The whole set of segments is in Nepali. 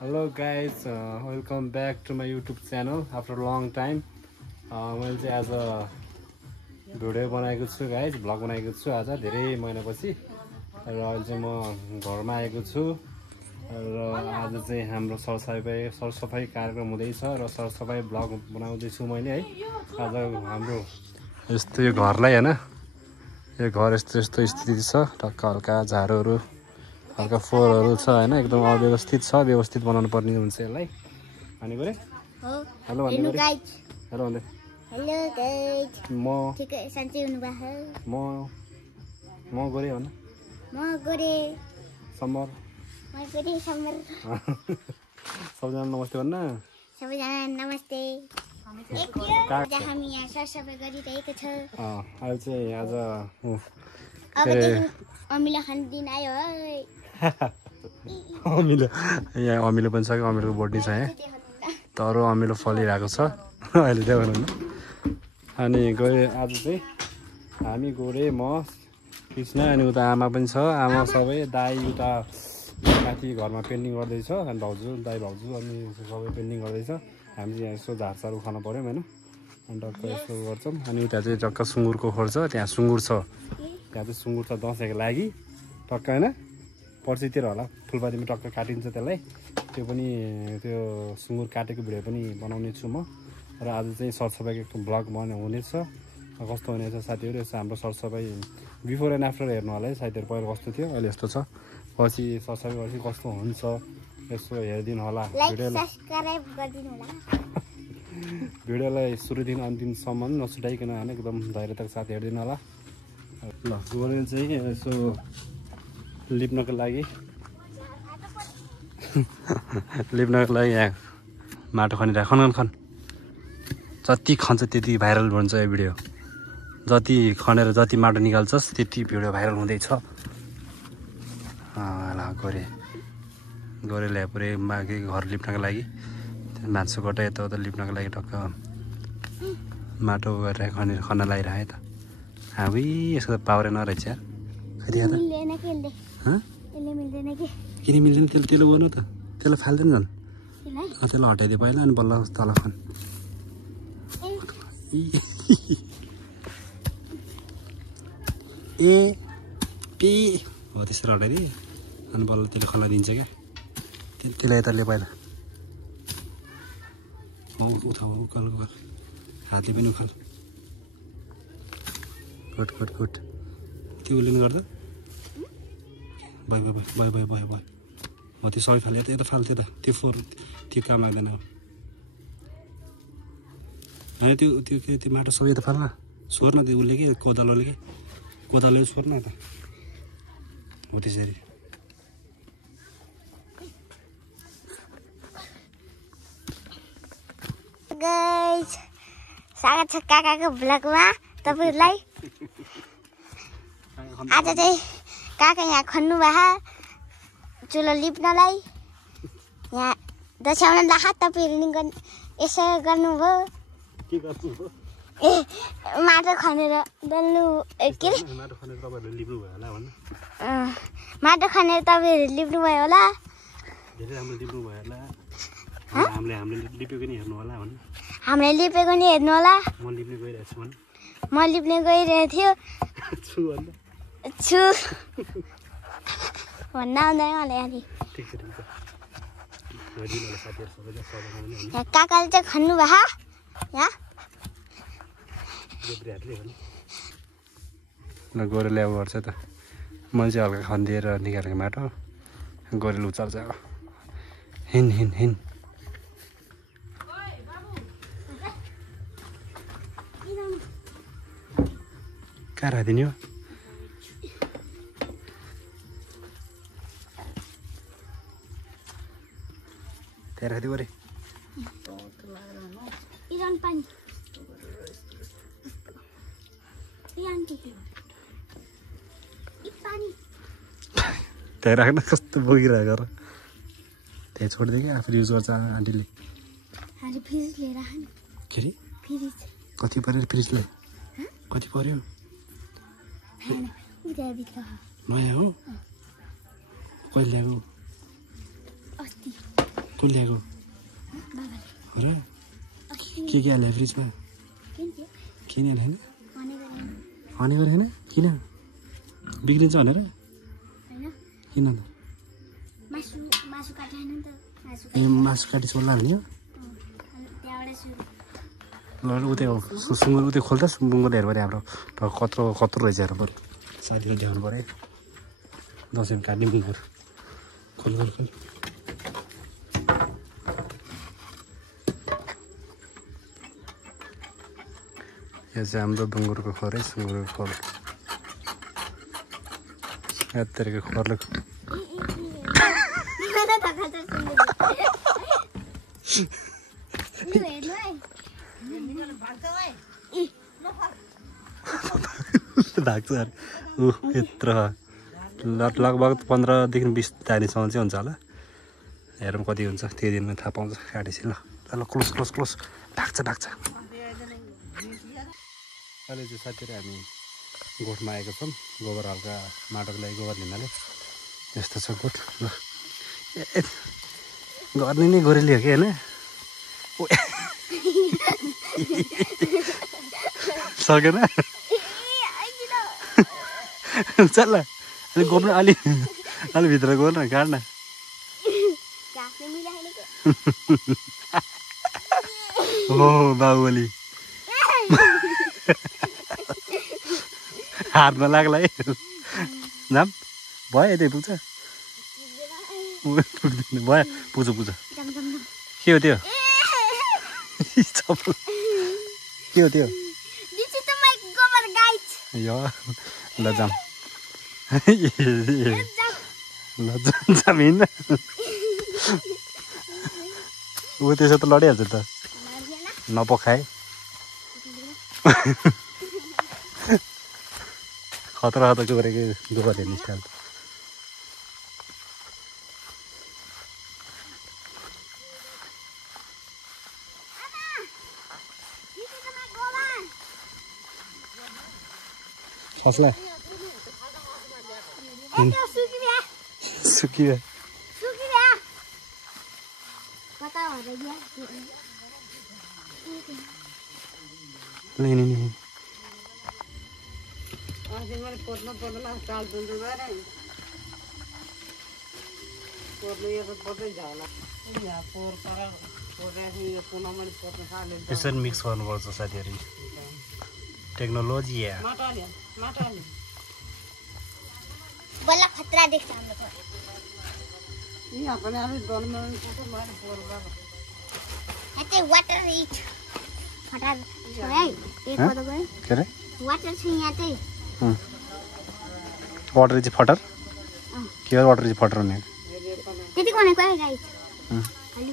Hello guys, welcome back to my YouTube channel after a long time. मैले चाहिँ आज भिडियो बनाएको छु गाइज, भ्लग बनाएको छु आज धेरै महिनापछि र अहिले चाहिँ म घरमा आएको छु र आज चाहिँ हाम्रो सरसफाई कार्यक्रम हुँदैछ र सरसफाई भ्लग बनाउँदै छु मैले है। आज हाम्रो यस्तो यो घरलाई हैन, यो घर यस्तो स्थिति छ, टक्क हल्का झाडुहरू हल्का फोहोरहरू छ हैन, एकदम अव्यवस्थित छ, व्यवस्थित बनाउनु पर्ने हुन्छ यसलाई। अनि गरे हो हेलो भन्नु गाइज, हेलो भन्दै हेलो गाइज, म ठिकै सन्चै हुनुभएको? म गरे भन, म गोरे समर सबजना नमस्ते भन्न। सबैजना नमस्ते। आज हामी यहाँ सरसफाइ गरिरहेको छ। अहिले चाहिँ आज अबदेखि अमिलो खाने दिन आयो है। अमिलो यहाँ अमिलो पनि छ कि, अमिलोको बोटी छ यहाँ, तर अमिलो फलिरहेको छ अहिले देखाउनु। अनि गए आज चाहिँ हामी गोरे, म कृष्ण, अनि उता आमा पनि छ, आमा सबै, दाई उता माथि घरमा पेन्टिङ गर्दैछ, अनि दाई भाउजू अनि सबै पेन्टिङ गर्दैछ। हामी चाहिँ यहाँ यसो झारसार उखाउनु पऱ्यौँ होइन, अनि टक्क यसो गर्छौँ। अनि उता चाहिँ टक्क सुँगुरको खोर छ, त्यहाँ सुँगुर छ, त्यहाँ चाहिँ सुँगुर छ दसैँको लागि टक्क होइन, पर्सितिर होला फुलबारीमा टक्क काटिन्छ त्यसलाई। त्यो पनि त्यो सुँगुर काटेको भिडियो पनि बनाउने छु म। र आज चाहिँ सरसफाइको भ्लग हुनेछ, कस्तो हुनेछ साथीहरू। यसो हाम्रो सरसफाइ बिफोर एन्ड आफ्टर हेर्नु होला है साथीहरू, पहिला कस्तो थियो अहिले यस्तो छ, पछि सरसफाइ पछि कस्तो हुन्छ यसो हेरिदिनु होला। भिडियोलाई सुरुदेखि अन्तिमसम्म नछुटाइकन होइन, एकदम धैर्यताको साथ हेरिदिनु होला। ल गोरेल चाहिँ यसो लिप्नको लागि यहाँ माटो खनिरहेको खन जति खन्छ त्यति भाइरल हुन्छ यो भिडियो। जति खनेर जति माटो निकाल्छस् त्यति भिडियो भाइरल हुँदैछ। ल गोरे ल्याए पुरै माघे घर लिप्नको लागि, मान्छे गोटा यताउता लिप्नको लागि टक्क माटो गरेर खन्न लगाइरहे त। हामी यसको त पावरै नरहेछ यार। किन मिल्दैन? त्यसले गर्नु त, त्यसलाई फाल्दैन झन्, त्यसलाई हटाइदियो पहिला अनि बल्ल तल खन। हो त्यसरी हटाइदिए अनि बल्ल त्यसले खल्ला दिन्छ क्या, त्यसलाई यता ल्याए पहिला। उकाल हातले पनि उखाल, गुड त्यो उलिनु गर्दा भयो हो त्यो सबै फाल्यो, यता फाल्थ्यो त, त्यो फोहोर त्यो काम लाग्दैन होइन। त्यो माटो सबै यता फाल्न सोर्न, त्यो उसले के कोदालोले सोर्न त हो त्यसरी। गाइज, स्वागत छ काकाको भ्लगमा तपाईँहरूलाई। आज चाहिँ काका यहाँ खन्नु भयो चुलो लिप्नलाई, यहाँ दस्याउन लाखा तपाईँहरू यसो गर्नुभयो। ए माटो खनेर डल्नु के अरे माटो खनेर तपाईँहरू लिप्नु भयो होला। हामीले लिपेको नि हेर्नु होला। म लिप्ने गइरहेको थियो छु भन्न आउँदैन मलाई अलि। काकाले चाहिँ खन्नु भयो यहाँ। ल गोरे ल्याउ गर्छ त, मैले चाहिँ हल्का खनिदिएर निकालेको माटो, गोरेले उचाल्छ। हिन कहाँ राखिदिने हो? त्यहाँ राखिदियो गोरे। त्यहाँ राख्न कस्तो बोकिरहेको र, त्यहाँ छोडिदियो क्या, आफूले युज गर्छ आन्टीले। के अरे कति पऱ्यो फ्रिजले? कति पऱ्यो? नयाँ हो? कहिले ल्याएको? को ल्याएको हो र के हाल्यो फ्रिजमा किन होइन भनेको होइन किन बिग्रिन्छ भनेर किन ए मासु काटी सोल्ला भने हो ल उतै हो सुँगुर उतै खोल्दा सुँगुर हेर्नु पऱ्यो हाम्रो कत्रो कत्रो रहेछ हेर्नु पऱ्यो साथीहरू देखाउनु पऱ्यो दसैँमा काट्ने बुङ्गुर खोल खोल खोल यो चाहिँ हाम्रो बुङ्गुरको खोर है सुँगुरको खोर यत्तिको खोरले धाक्छ यत्रो लगभग 15 देखि 20 दानीसम्म चाहिँ हुन्छ होला हेरौँ कति हुन्छ त्यो दिनमा थाहा पाउँछ काटेपछि ल ल क्लोज क्लोज क्लोज भाग्छ अहिले चाहिँ साथीहरू हामी गोठमा आएको छौँ गोबर हल्का माटोको लागि गोबर लिनाले यस्तो छ गोठ ल गर्ने नै गोरेली हो कि होइन सकेन चल अलि गोप्न अलि भित्र गयो न काट्न हो बाहुबली हातमा लाग्ला है नाम भयो यतै पुग्छ पुग्दैन भयो पुग्छ के हो त्यो के हो त्यो यो ल जाम ल जाम हिँड्न ऊ त्यसो त लडिहाल्छ त नपखाए खतरा खतरा गरेको गोबर हेर्ने स्टाइल खस्ला सुकिया नहीं यसरी मिक्स गर्नुपर्छ साथीहरू टेक्नोलोजी बल्ल खतरा देख्छ हाम्रो वाटर रिच फटार है एक पद गयो के रे वाटर छ यहाँ चाहिँ वाटर रिच फटर के हो वाटर रिच फटर हुने त्यति भनेको है गाइस खाली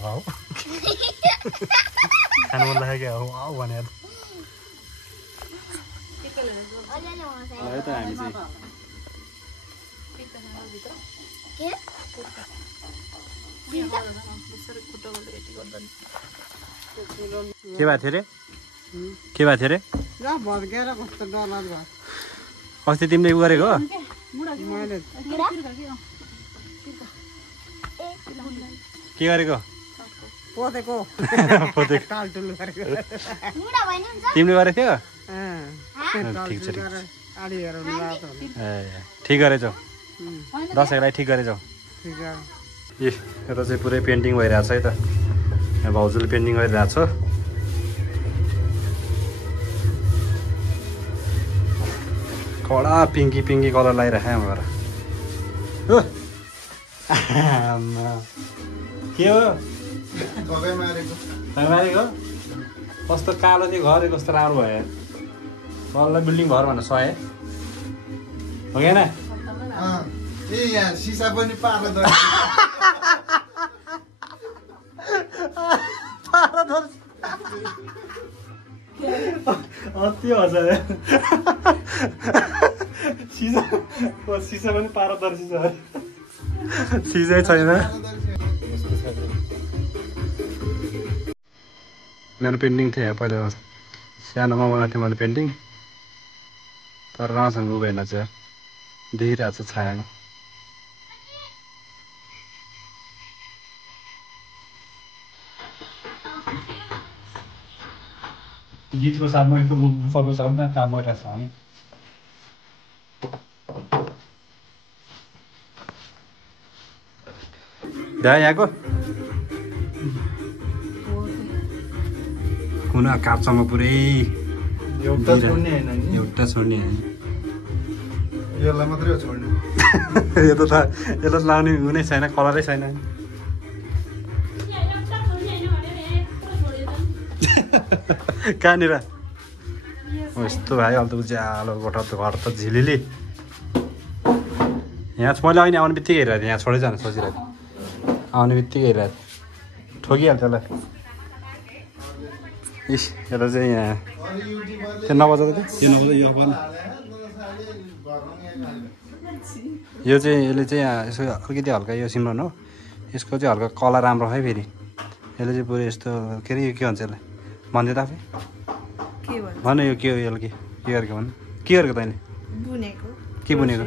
वाउ खानु मन लाग्यो वाउ भनेर के भएको थियो रे अस्ति तिमीले उ गरेको हो के गरेको तिमीले गरेको थियो ठिक गरेछौ दसैँको लागि ठिक गरेछौ ए यता चाहिँ पुरै पेन्टिङ भइरहेको छ है त यहाँ भाउजूले पेन्टिङ गरिरहेको छ कडा पिङ्की कलर लगाइराखेँ हाम्रो के हो मारेको कस्तो कालो थियो घर कस्तो राम्रो भयो तल बिल्डिङ घर भनेर सहे हो कि सिसा पनि अति हजार सिसा पनि पारदर्शी छ सिजै छैन मेरो पेन्टिङ थियो पहिला सानोमा बनाएको थिएँ मैले पेन्टिङ तर राम्रोसँग उभेन चाहिँ देखिरहेको छ छायामा गीतको साथमा फलको साथमा काम गरिरहेको छ हामी भ्या यहाँको कुना काप्चामा पुरै एउटा छोड्ने होइन नि एउटा छोड्ने होइन यसलाई मात्रै हो छोड्ने यो त लाउने हुनै छैन कलरै छैन कहाँनिर यस्तो भयो अहिले त उज्यालो गोठा त घर त झिलिली यहाँ मैले अहिले आउने बित्तिकै हेरेको थिएँ यहाँ छोडै जानु सोचिरहेको थिएँ आउने बित्तिकै हेरेको थिएँ ठोकिहाल्छ होला इस यता चाहिँ यहाँ त्यो नबजाएको थियो यो नबजा यो पनि यो चाहिँ यसले चाहिँ यसो अलिकति हल्का यो सिमरन हो यसको चाहिँ हल्का कलर राम्रो है फेरि यसले चाहिँ पुरै यस्तो के अरे यो के भन्छ यसलाई भन्दै त आफै भन यो के हो यसले के गरेको भन के गरेको तैँले के बुनेको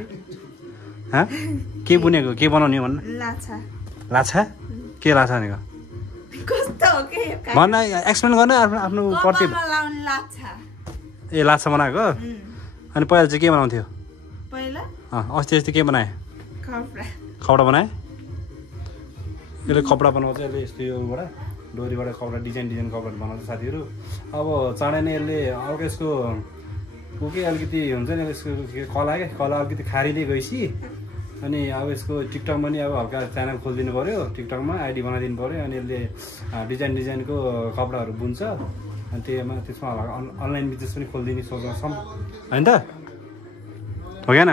के बुनेको के बनाउने भन्न लाछा के लाछा भनेको भन्न एक्सप्लेन गर्न आफ्नो प्रति ए लाछा बनाएको अनि पहिला चाहिँ के बनाउँथ्यो अस्ति के बनाए कपडा बनाए यसले कपडा बनाउँछ यसले यस्तो योबाट डोरीबाट कपडा डिजाइन कपडा बनाउँछ साथीहरू अब चाँडै नै यसले अर्को यसको ऊ के अलिकति हुन्छ नि यसको कला अलिकति खारिँदै गएपछि अनि अब यसको टिकटकमा नि अब हल्का च्यानल खोलिदिनु पऱ्यो टिकटकमा आइडी बनाइदिनु पऱ्यो अनि यसले डिजाइनको कपडाहरू बुन्छ अनि त्यसमा अनलाइन बिजनेस पनि खोलिदिने सोचेको छौँ होइन त हो क्या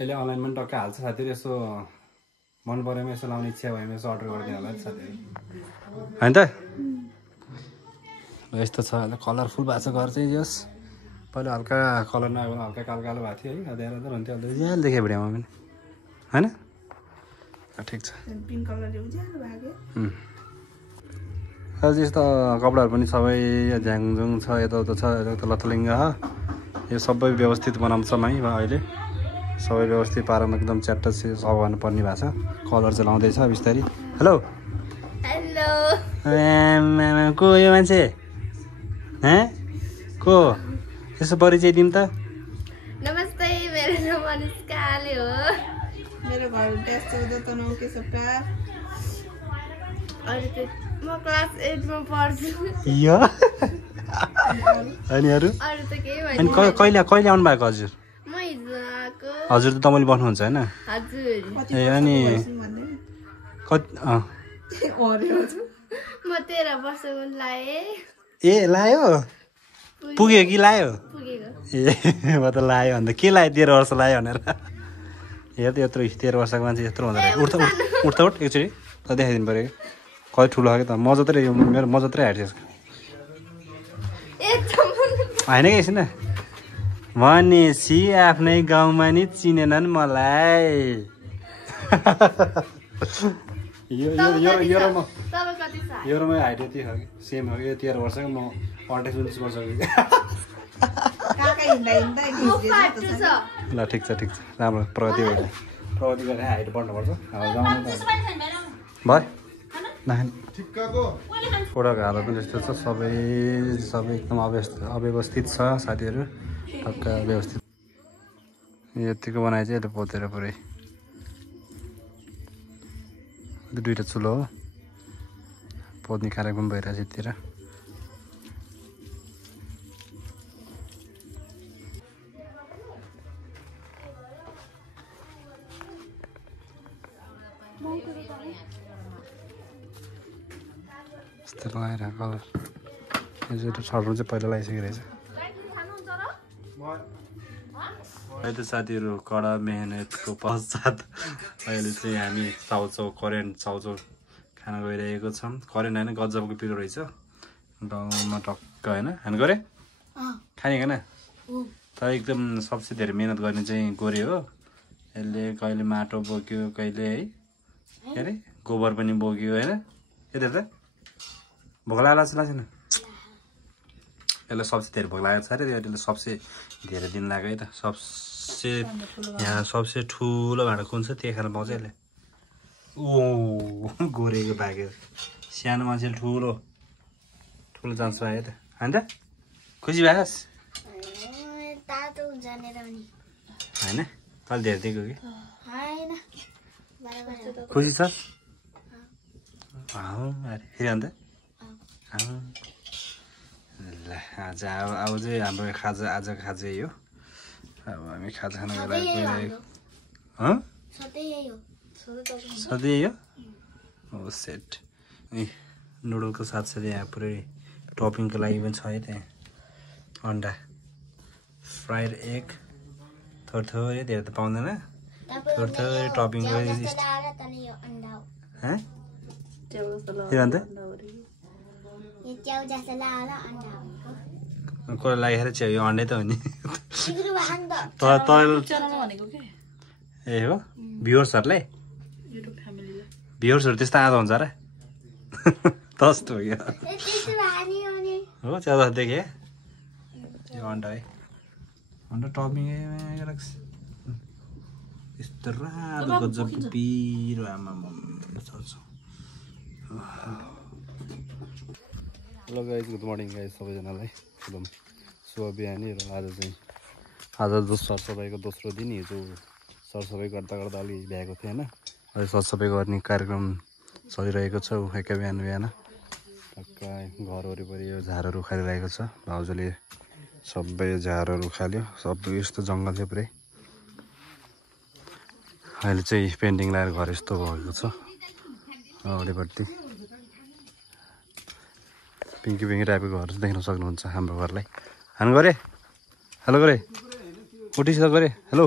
यसले अनलाइनमा पनि टक्क हाल्छ साथीहरू यसो मन परेमा यसो लाउने इच्छा भएमा यसो अर्डर गरिदिनु होला साथीहरू होइन त यस्तो छ कलरफुल भएको छ घर चाहिँ यस पहिला हल्का कलर नआएको हल्का कालो भएको थियो है अँध्यारो हुन्थ्यो अहिले ज्याल देखेँ भिडियोमा पनि होइन ठिक छ अझ यस्तो कपडाहरू पनि सबै झ्याङझुङ छ यताउता छ यता लथलिङ्ग यो सबै व्यवस्थित बनाउँछौँ है अहिले सबै व्यवस्थित पारामा एकदम च्याट्ट सघाउनु पर्ने भएको छ कलर चाहिँ लाउँदैछ बिस्तारै हेलो को यो मान्छे को यसो परिचय दिउँ त नमस्ते मेरो नाम अनुष्का आले हो मेरो घर 14 तनहु के सप्ताह म क्लास 8 मा पढ्छु यो अनि अरु त के भन्छ अनि कहिले आउनु भएको हजुर म हिजो आको हजुर त तमले बस्नुहुन्छ हैन हजुर ए अनि कति म 13 वर्षको लाए ए लायो पुग्यो कि लायो पुगेको ए म त लायो भन्दा के लायो 13 वर्ष लायो भनेर हेर त यत्रो 13 वर्षको मान्छे यत्रो हुँदैन उठ एकचोटि त देखाइदिनु पर्यो कति ठुलो हो कि त म जत्रै मेरो म जत्रै हाइट यसको होइन कि एकछिन भनेपछि आफ्नै गाउँमा नि चिनेनन् मलाई यो र म हाइट यति हो कि सेम हो कि 13 वर्षको म 28-29 वर्षको ल ठिक छ राम्रो प्रगति गरेर हाइट बढ्नुपर्छ भयो ओडाको हालत पनि यस्तो छ सबै एकदम अव्यवस्थित छ साथीहरू टक्क व्यवस्थित यतिको बनाए चाहिँ यसले पोतेर पुरै दुईवटा चुलो हो पोत्ने कार्यक्रम भइरहेछ यतिर यस्तो लगाइरहेको कलर यो छर्नु चाहिँ पहिला लगाइसकेको रहेछ अहिले त साथीहरू कडा मेहनतको पश्चात अहिले चाहिँ हामी चाउचाउ करेन्ट चाउचाउ खान गइरहेको छौँ करेन्ट होइन गजबको पिरो रहेछ गाउँमा टक्क होइन खानु गरे खाने खाना तर एकदम सबसे धेरै मेहनत गर्ने चाहिँ गोरे हो यसले कहिले माटो बोक्यो कहिले है के अरे गोबर पनि बोक्यो होइन यता त भोक लाग्छ छैन यसलाई सबसे धेरै भोक लागेको छ अरे यसले सबसे धेरै दिन लाग्यो है त सबसे यहाँ सबसे ठुलो भाँडा कुन छ त्यही खान पाउँछ यसले ओ गोरेको भाग्यो सानो मान्छेले ठुलो ठुलो चान्स पायो त अन्त खुसी भएस तातो हुन्छ भनेर पनि होइन अलि धेरै दिएको कि होइन बराबर खुसी छ अरे फेरि अन्त ल आज अब चाहिँ हाम्रो खाजा आजको खाजा यही हो अब हामी खाजा खान गइरहेको सधैँ यो हो सेट ए नुडलको साथसाथै यहाँ पुरै टपिङको लागि पनि छ है त्यहाँ अन्डा फ्राइड एग थोरै धेरै त पाउँदैन थोरै टपिङको अन्त कसलाई लागिखेर च्याउ यो अन्डै त हो नि ए हो भ्युवर्सहरूलाई भ्युवर्सहरू त्यस्तो आँधो हुन्छ र तस्तो हो यो हो च्याउ देखेँ यो अन्डा है अन्डा टपिङ यस्तो रातो गजब पिरो आमा hello guys good morning guys सबैजनालाई एकदम शुभ बिहानी र आज सरसफाइको दोस्रो दिन हिजो सरसफाइ गर्दा गर्दा अलि भ्याएको थियो होइन अहिले सरसफाइ गर्ने कार्यक्रम चलिरहेको छ एकै बिहान टक्क घर वरिपरि यो झारहरू उखालिरहेको छ भाउजूले सबै झारहरू उखाल्यो सबै यस्तो जङ्गल थियो पुरै अहिले चाहिँ पेन्टिङ लगाएर घर यस्तो भएको छ अगाडिपट्टि पिङ्की पिङ्की टाइपको घर देख्न सक्नुहुन्छ हाम्रो घरलाई हान गरे हेलो गरे उठिसक्यो गरे हेलो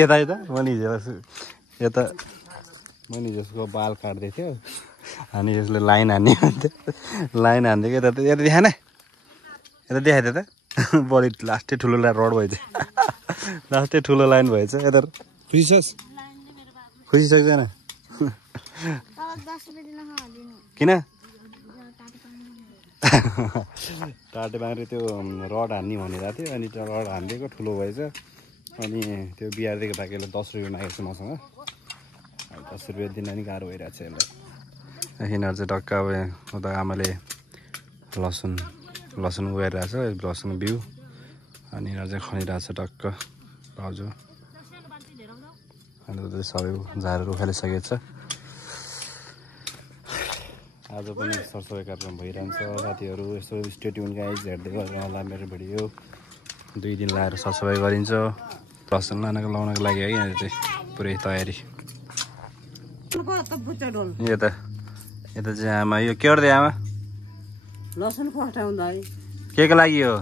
यता मैले हिजोको बाल काट्दै थियो अनि यसले लाइन हान्ने लाइन हान्दिएको यता देखाएन यता देखाइदियो त बढी लास्टै ठुलो रड भएछ लास्टै ठुलो लाइन भएछ यता खुसी छस् खुसी छ छैन किन टाटे बाङ्रे त्यो रड हान्ने भनिरहेको थियो अनि त्यो रड हानिदिएको ठुलो भएछ अनि त्यो बिहारदेखि भागेले 10 रुपियाँ मागेको छ मसँग 10 रुपियाँ दिन नि गाह्रो भइरहेको छ यसलाई यिनीहरू चाहिँ टक्क अब उता आमाले लसुन उगाइरहेछ लसुन बिउ अनि यिनीहरू चाहिँ खनिरहेछ टक्क भाउजू अनि उता सबै झारहरू उखालिसकेको छ आज पनि सरसफाइ कार्यक्रम भइरहन्छ साथीहरू यसो स्टेट्युन गाइज हेर्दै गरेर होला मेरो भिडियो 2 दिन लाएर सरसफाइ गरिन्छ लसुन लाउनको लागि है यहाँ चाहिँ पुरै तयारी यता चाहिँ आमा यो के गर्दै आमा लसुन फस्टाउँदा है के को लागि हो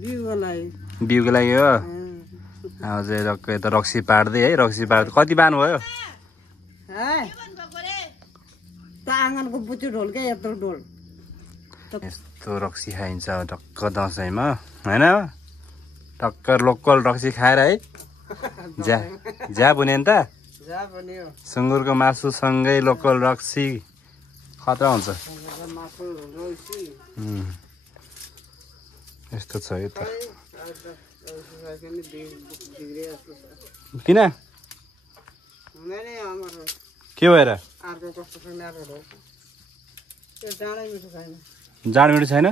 बिउको लागि हो अब चाहिँ टक्क यता रक्सी पार्दै है रक्सी पार्दै कति बानु भयो आँगनको बुच्चो ढोल क्या यत्रो ढोल यस्तो रक्सी खाइन्छ टक्क दसैँमा होइन टक्क लोकल रक्सी खाएर है ज्या बुने नि त सुँगुरको मासुसँगै लोकल रक्सी खतरा हुन्छ यस्तो छ है त किन के भएर जाँड मिठो छैन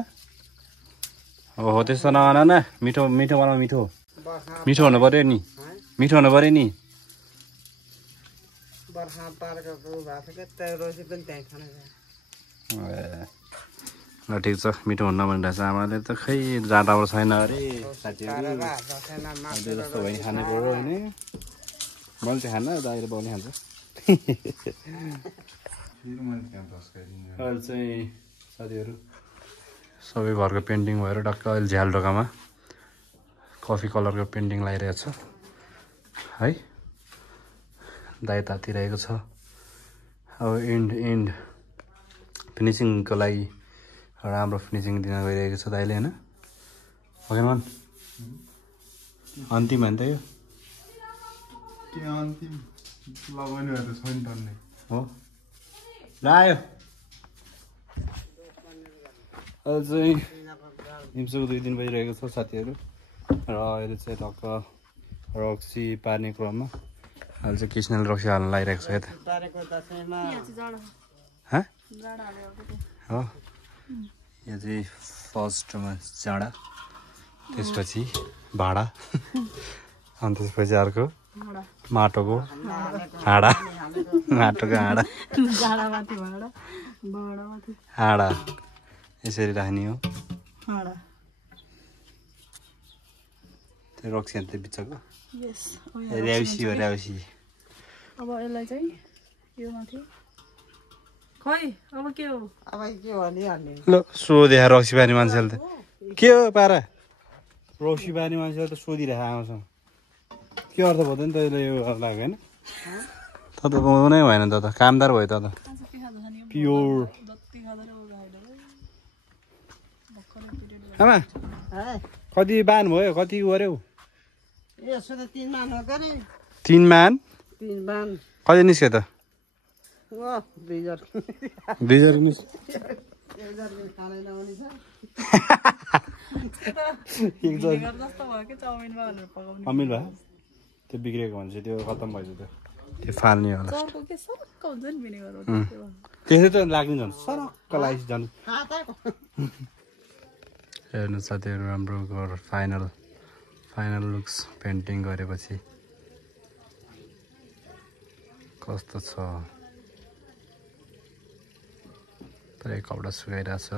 हो त्यस्तो नभन न मिठो मिठो बनाऊ मिठो हुनु पर्यो नि मिठो हुनु पर्यो नि ल ठिक छ मिठो हुन्न भनिरहेछ आमाले त खै जाँडाबाट छैन अरे साथीहरू जस्तो भयो खाने पऱ्यो होइन मैले चाहिँ खान्न दाइले बाउले खान्छ अहिले चाहिँ साथीहरू सबै घरको पेन्टिङ भएर टक्क अहिले झ्याल ढोकामा कफी कलरको पेन्टिङ लगाइरहेको छ है दाइ तातिरहेको छ अब एन्ड फिनिसिङको लागि राम्रो फिनिसिङ दिन गइरहेको छ दाइले होइन भगवान अन्तिम होइन त यो हो ल आयो अहिले चाहिँ दिउँसोको 2 दिन भइरहेको छ साथीहरू र अहिले चाहिँ टक्क रक्सी पार्ने क्रममा अहिले चाहिँ कृष्णले रक्सी हाल्न लागिरहेको छ यता हो यहाँ चाहिँ फर्स्टमा जाँडा त्यसपछि भाँडा अनि त्यसपछि अर्को माटोको हाँडा हाँडा यसरी राख्ने हो त्यो रक्सी हाल्दै बिचको र्याउसी हो र्याउसी अब यसलाई चाहिँ यो माथि खै अब के हो ल सोधे रक्सी पार्ने मान्छेले त के हो पारा रक्सी पार्ने मान्छेले त सोधिरहेको आमासँग के अर्थ भयो नि त यसले यो लाग्यो होइन त त नै भएन त कामदार भयो त प्योर आमा कति बान भयो कति गऱ्यौ 3 मान कति निस्क्यो त 2000 निस्क्यो अमिल भयो त्यो बिग्रेको भने चाहिँ त्यो खत्तम भएछ त्यो फाल्ने होला त्यसै त लाग्ने झन् सरक्क लागेपछि झन् हेर्नु साथीहरू राम्रो घर फाइनल लुक्स पेन्टिङ गरेपछि कस्तो छ पुरै कपडा सुकाइरहेछ